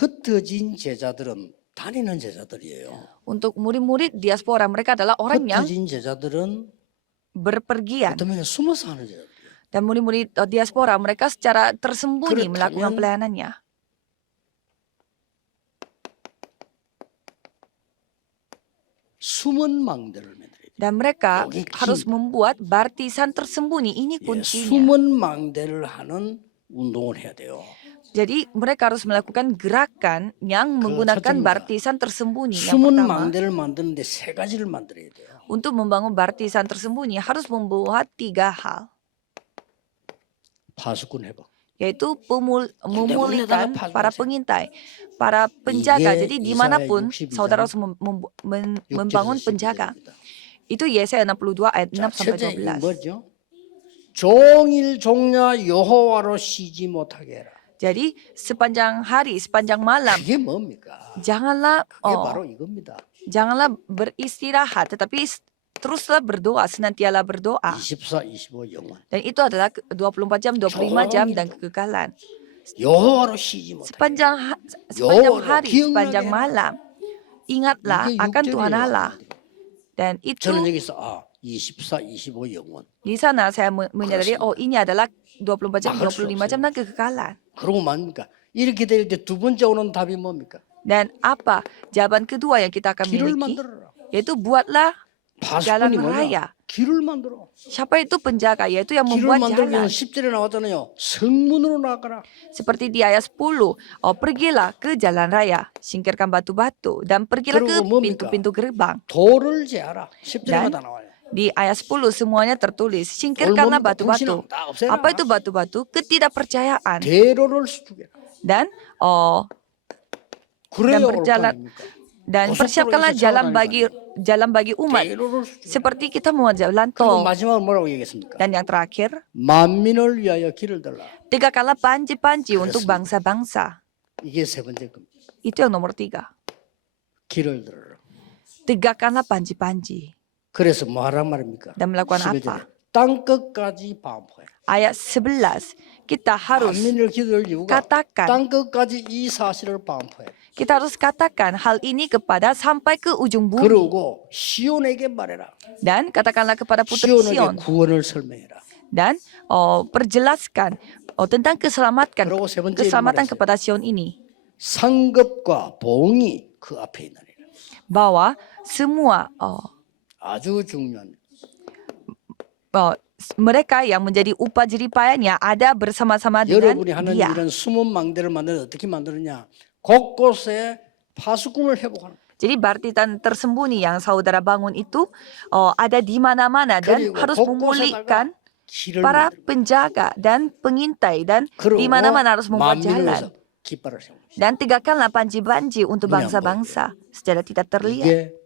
흩어진 제자들은 다니는 제자들이에요. Untuk murid-murid diaspora, mereka adalah orang yang 흩어진 제자들은 berpergian. 어떤 면에 숨어서 하는 제자들이에요. Dan murid-murid diaspora, mereka secara tersembunyi melakukan 그렇다면 pelayanannya. 숨은 망대를 만들어야 돼요. Dan mereka 여기 harus kin. membuat baptisan tersembunyi. Ini 예, kuncinya. 숨은 망대를 하는 운동을 해야 돼요. Jadi mereka harus melakukan gerakan yang menggunakan 첫째입니다. baptisan tersembunyi. Yang 숨은 pertama, 망대를 만드는데 세 가지를 만들어야 돼요. untuk membangun baptisan tersembunyi harus membuat 3 hal. 파수꾼 회복. Yaitu memulihkan para pengintai, para penjaga. 이게 Jadi dimanapun 이사야 62장 saudara harus membangun 6절에서 penjaga. 12절입니다. Itu Yesaya 62 ayat 6 자, sampai 첫째 이 12. 뭐죠? 종일 종야 여호와로 쉬지 못하게 해라. Jadi sepanjang hari, sepanjang malam, 그게 뭡니까? janganlah 그게 바로 이겁니다. janganlah beristirahat, tetapi teruslah berdoa, senantialah berdoa. 24, 25 영원. Dan itu adalah 24 jam, 25 jam dan kekekalan. 여호와로 쉬지 못하게. Sepanjang hari, sepanjang malam, ingatlah 이게 akan Tuhan 6절이에요. Allah. Dan itu 저는 여기서 24, 25 영원. di sana saya menyadari, oh ini adalah 24 jam, 막을 수 25 jam dan kekekalan. 그러고 뭡니까? 이렇게 될 때 두 번째 오는 답이 뭡니까? Dan apa jawaban kedua yang kita akan 길을 miliki? 만들어라. Yaitu buatlah jalan 파수꾼이 raya. 뭐냐? 길을 만들어. Siapa itu penjaga? Yaitu yang 길을 membuat 만들기 위해서 jalan. 10절에 나왔잖아요. 성문으로 나가라. Seperti di ayat 10, pergilah ke jalan raya, singkirkan batu-batu, dan pergilah ke 그리고 뭡니까? pintu-pintu gerbang. 돌을 재하라. 10절에가 Dan 다 나와요. di ayat 10 semuanya tertulis, singkirkanlah 뭡니까? batu-batu. 정신아, 다 없애라. Apa itu batu-batu? Ketidakpercayaan. 대로를 수축해라. Dan 그래야 올 berjalan. 거아닙니까? dan 고속도로에서 persiapkanlah 지나가는 jalan bagi umat. 대로를 수축해라. Seperti kita mau jalan 그리고 tol. 마지막으로 뭐라고 얘기했습니까? Dan yang terakhir, 만민을 위하여 길을 들라. tegakkanlah panji-panji untuk 그렇습니다. bangsa-bangsa. 이게 세 번째 겁니다. Itu yang nomor 3. 길을 들어라. Tegakkanlah panji-panji. 그래서 뭐 하란 말입니까? Dan melakukan 11절에 apa? 땅 끝까지 반포해. Ayat 11, kita harus 만민을 기도할 이유가 katakan, 땅 끝까지 이 사실을 반포해. kita harus katakan hal ini kepada sampai ke ujung bumi. 그러고 시온에게 말해라. Dan katakanlah kepada putri 시온에게 Sion. 구원을 설명해라. Dan perjelaskan tentang 그리고 세 번째 keselamatan 말했어요. kepada Sion ini. 상급과 봉이 그 앞에 있느니라. Bahwa semua 아주 중요한. mereka yang menjadi upah jeripayanya ada bersama-sama dengan 여러분이 하는 dia. 이런 숨은 망대를 만들어 어떻게 만드느냐? 곳곳에 파수꾼을 회복하는. Jadi baptisan tersembunyi yang saudara bangun itu ada di mana-mana dan 그리고 harus 곳곳에다가 memulihkan 길을 para 만들고 penjaga dan pengintai dan 그리고 di mana-mana harus membuat 만민을 jalan. 위해서 깃발을 세우고. Dan tegakkanlah panji-panji untuk Ini yang bangsa-bangsa secara tidak terlihat. 이게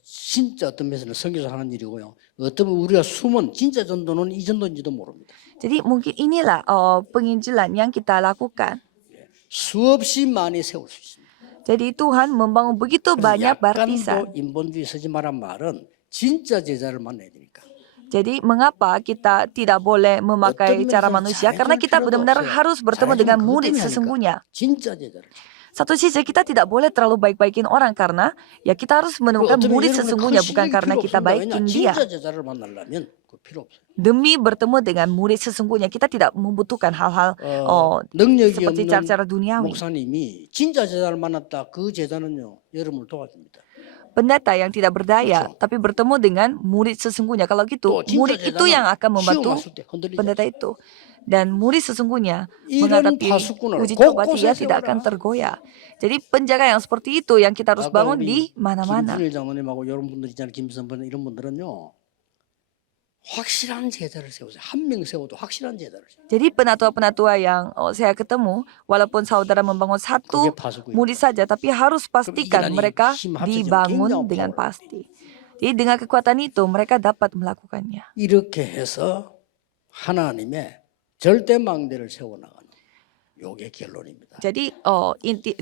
진짜 어떤 면에서는 선교사 하는 일이고요. 어떤 우리가 숨은 진짜 전도는 이 전도인지도 모릅니다. Jadi mungkin inilah penginjilan yang kita lakukan. 수없이 많이 세울 수 있습니다. Jadi Tuhan membangun begitu 그래서 banyak baptisan. 약간도 인본주의 쓰지 말란 말은 진짜 제자를 만나야 되니까. Jadi mengapa kita tidak boleh memakai 어떤 cara 면에서는 manusia? 잘 Karena 될 kita 필요도 benar-benar 없어요. harus bertemu 잘 dengan 되면 murid 그것 때문에 sesungguhnya. 하니까. 진짜 제자를. Satu sisi kita tidak boleh terlalu baik-baikin orang karena ya kita harus menemukan 어쩌면 murid 여러분은 sesungguhnya 큰 bukan 시간이 karena 필요 kita 없습니다. baikin 왜냐? dia. 진짜 제자를 만나려면 그 필요 없어요. Demi bertemu dengan murid sesungguhnya kita tidak membutuhkan hal-hal 능력이 seperti 없는 cara-cara duniawi. 목사님이 진짜 제자를 만났다. 그 제자는요 여러분을 도와줍니다. Pendeta yang tidak berdaya tapi bertemu dengan murid sesungguhnya. Kalau gitu 또 진짜 murid itu yang akan 시험 membantu 왔을 때 흔들리지 pendeta 않아요. itu. Dan murid sesungguhnya 이런 menghadapi 파수꾼을 uji coba 곳곳에 dia tidak akan 세워라. tergoyah. Jadi penjaga yang seperti itu yang kita harus 아까 bangun di 우리 mana-mana. 김순일 장로님하고 이런 분들 있잖아요. 김선분 이런 분들은요 확실한 제자를 세우세요. 한 명 세워도 확실한 제자를 세워요. Jadi penatua-penatua yang saya ketemu, walaupun saudara membangun 그게 satu 파수꾼이에요. murid saja, tapi harus pastikan 이란이 mereka 힘 합쳐지면 dibangun 굉장한 dengan power. pasti. Jadi dengan kekuatan itu mereka dapat melakukannya. 이렇게 해서 하나님의 절대 망대를 세워나가는 요게 결론입니다. Jadi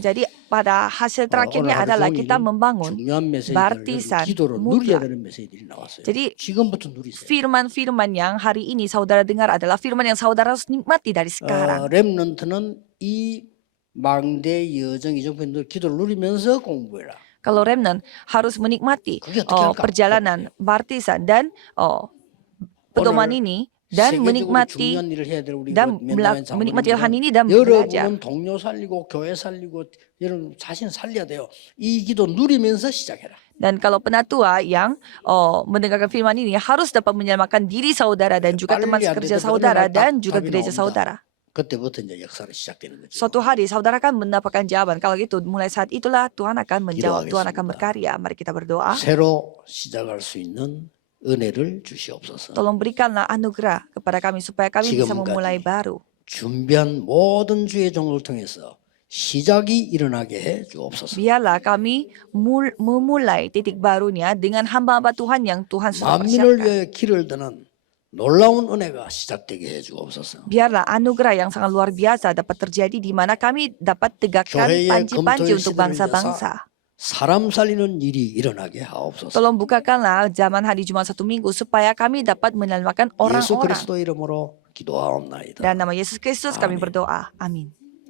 jadi pada hasil terakhirnya 오늘 하루 adalah 종일 kita membangun 중요한 메시지들을 baptisan 기도로 누려야 mutlak. 되는 메시지들이 나왔어요. Jadi 지금부터 누리세요. firman-firman yang hari ini saudara dengar adalah firman yang saudara harus nikmati dari sekarang. 렘넌트는 이 망대, 여정, 이정표들 기도를 누리면서 공부해라. Kalau remnant harus menikmati 그게 어떻게 할까? perjalanan baptisan dan pedoman 오늘 ini dan 세계적으로 menikmati 중요한 일을 해야 될 우리 dan 면담의 menikmati lahan ini dan 장로님들은 belajar. 여러분은 동료 살리고 교회 살리고 여러분 자신 살려야 돼요. 이 기도 누리면서 시작해라. Dan kalau penatua yang mendengarkan firman ini harus dapat menyelamatkan diri saudara dan juga teman 빨리 안 sekerja 돼도 saudara 어느 날 dan 답- juga 답이 gereja 나옵니다. saudara. 그때부터 이제 역사는 시작되는 거죠. Suatu hari saudara akan mendapatkan jawaban. Kalau gitu mulai saat itulah Tuhan akan menjawab, Tuhan akan 기도하겠습니다. berkarya. Mari kita berdoa. 새로 시작할 수 있는 은혜를 주시옵소서. Tolong berikanlah anugerah kepada kami supaya kami bisa 지금까지 memulai baru. 준비한 모든 주의 종을 통해서 시작이 일어나게 해 주옵소서. Biarlah kami memulai titik barunya dengan hamba-hamba Tuhan yang Tuhan sudah 만민을 persiapkan. 위해 길을 드는 놀라운 은혜가 시작되게 해 주옵소서. Biarlah anugerah yang sangat luar biasa dapat terjadi di mana kami dapat tegakkan 교회의 panji-panji 검토의 untuk 시대를 bangsa-bangsa. 사람 살리는 일이 일어나게 하옵소서. Tolong bukakanlah zaman hari Jumat 1 minggu supaya kami dapat menyelamatkan 예수 orang-orang. 그리스도 이름으로 기도하옵나이다. Dan nama Yesus Kristus kami Amin. berdoa. Amin.